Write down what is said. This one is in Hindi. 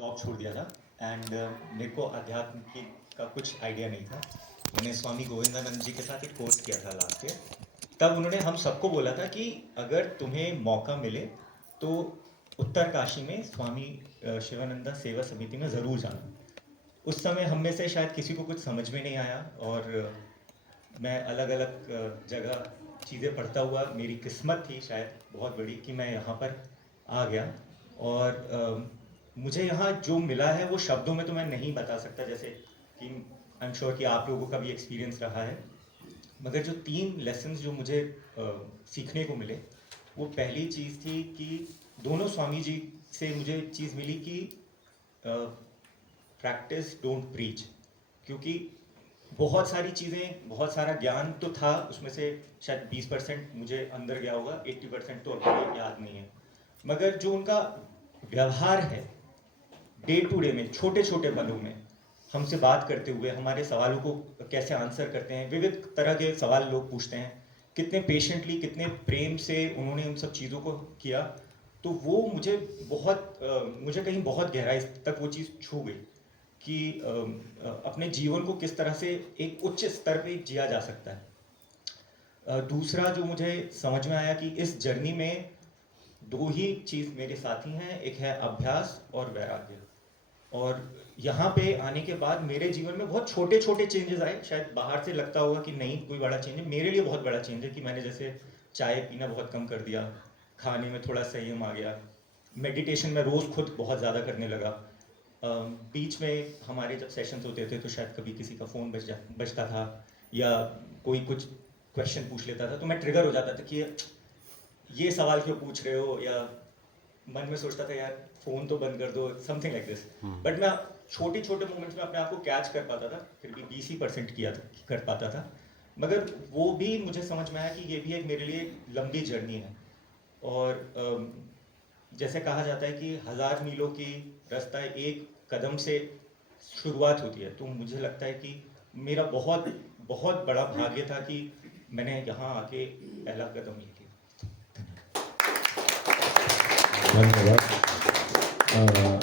जॉब छोड़ दिया था एंड मेरे को अध्यात्म की का कुछ आइडिया नहीं था। मैंने स्वामी गोविंदानंद जी के साथ एक कोर्स किया था लास्ट ईयर। तब उन्होंने हम सबको बोला था कि अगर तुम्हें मौका मिले तो उत्तरकाशी में स्वामी शिवानंदा सेवा समिति में ज़रूर जाना। उस समय हम में से शायद किसी को कुछ समझ में नहीं आया और मैं अलग अलग जगह चीज़ें पढ़ता हुआ, मेरी किस्मत थी शायद बहुत बड़ी कि मैं यहाँ पर आ गया। और मुझे यहाँ जो मिला है वो शब्दों में तो मैं नहीं बता सकता, जैसे कि आई एम श्योर कि आप लोगों का भी एक्सपीरियंस रहा है। मगर जो 3 लेसन्स जो मुझे सीखने को मिले, वो पहली चीज़ थी कि दोनों स्वामी जी से मुझे चीज़ मिली कि प्रैक्टिस डोंट प्रीच। क्योंकि बहुत सारी चीज़ें, बहुत सारा ज्ञान तो था उसमें से शायद 20% मुझे अंदर गया होगा, 80% तो अभी याद नहीं है। मगर जो उनका व्यवहार है डे टू डे में, छोटे छोटे पलों में हमसे बात करते हुए हमारे सवालों को कैसे आंसर करते हैं, विविध तरह के सवाल लोग पूछते हैं, कितने पेशेंटली, कितने प्रेम से उन्होंने उन सब चीज़ों को किया। तो वो मुझे मुझे कहीं बहुत गहराई तक वो चीज़ छू गई कि अपने जीवन को किस तरह से एक उच्च स्तर पे जिया जा सकता है। दूसरा जो मुझे समझ में आया कि इस जर्नी में 2 ही चीज़ मेरे साथी हैं, एक है अभ्यास और वैराग्य। और यहाँ पे आने के बाद मेरे जीवन में बहुत छोटे छोटे चेंजेस आए। शायद बाहर से लगता होगा कि नहीं कोई बड़ा चेंज है, मेरे लिए बहुत बड़ा चेंज है कि मैंने जैसे चाय पीना बहुत कम कर दिया, खाने में थोड़ा संयम आ गया, मेडिटेशन में रोज़ खुद बहुत ज़्यादा करने लगा। बीच में हमारे जब सेशंस होते थे तो शायद कभी किसी का फ़ोन बजता था या कोई कुछ क्वेश्चन पूछ लेता था तो मैं ट्रिगर हो जाता था कि ये सवाल क्यों पूछ रहे हो, या मन में सोचता था यार फ़ोन तो बंद कर दो, समथिंग लाइक दिस। बट मैं छोटे छोटे मोमेंट्स में अपने आप को कैच कर पाता था, फिर भी 20% किया था, कर पाता था। मगर वो भी मुझे समझ में आया कि ये भी एक मेरे लिए लंबी जर्नी है। और जैसे कहा जाता है कि 1000 मीलों की रास्ता एक कदम से शुरुआत होती है, तो मुझे लगता है कि मेरा बहुत बहुत बड़ा भाग्य था कि मैंने यहाँ आके पहला कदम लिया। धन्यवाद।